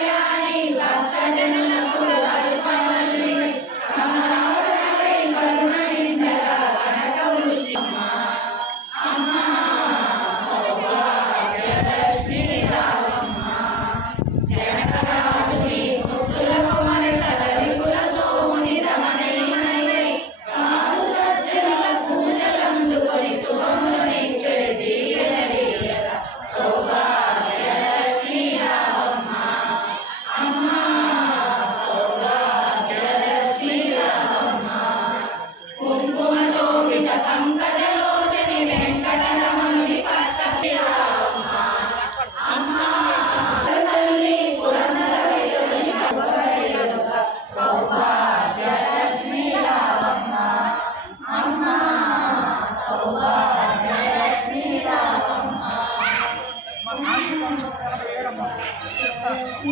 కళ్యాణి భక్త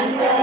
நல்ல